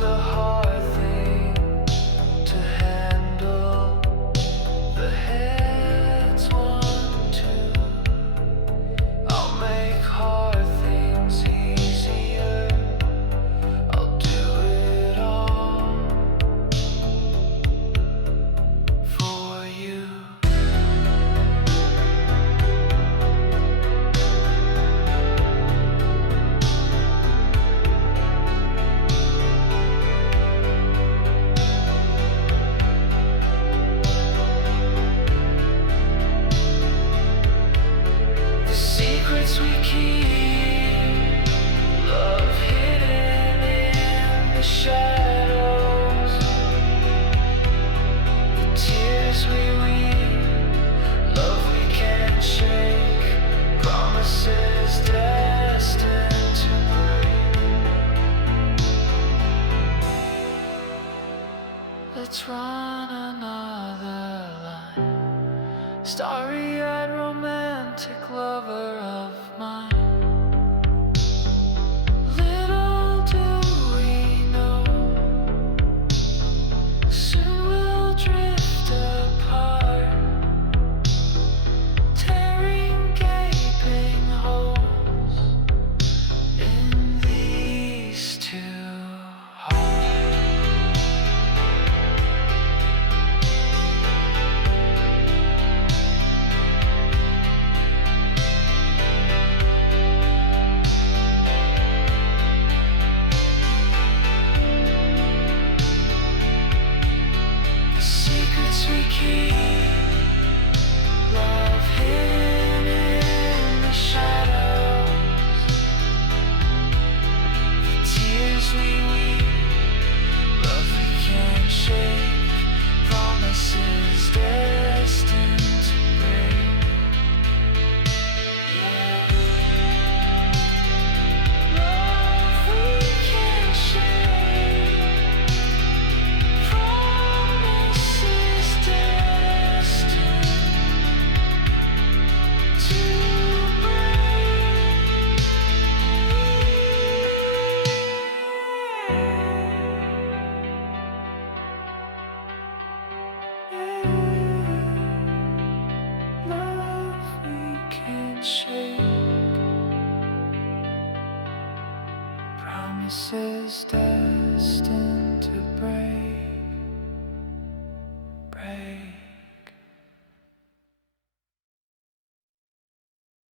a hard thing to handle. The heads want to. I'll make hard things easier. I'll do it all for you. The secrets we keep, love hidden in the shadows. The tears we weep, love we can't shake, promises destined to break. Let's run another line, starry-eyed romantic lover of mine. Little do we know, soon we'll drift apart, tearing gaping holes in these two hearts. The secrets we keep, love hidden in the shadows. The tears we weep, love we can't shake, promises destined to break. Yeah. Love we can't shake, promises destined to break. Love we can't shake, promises destined to break.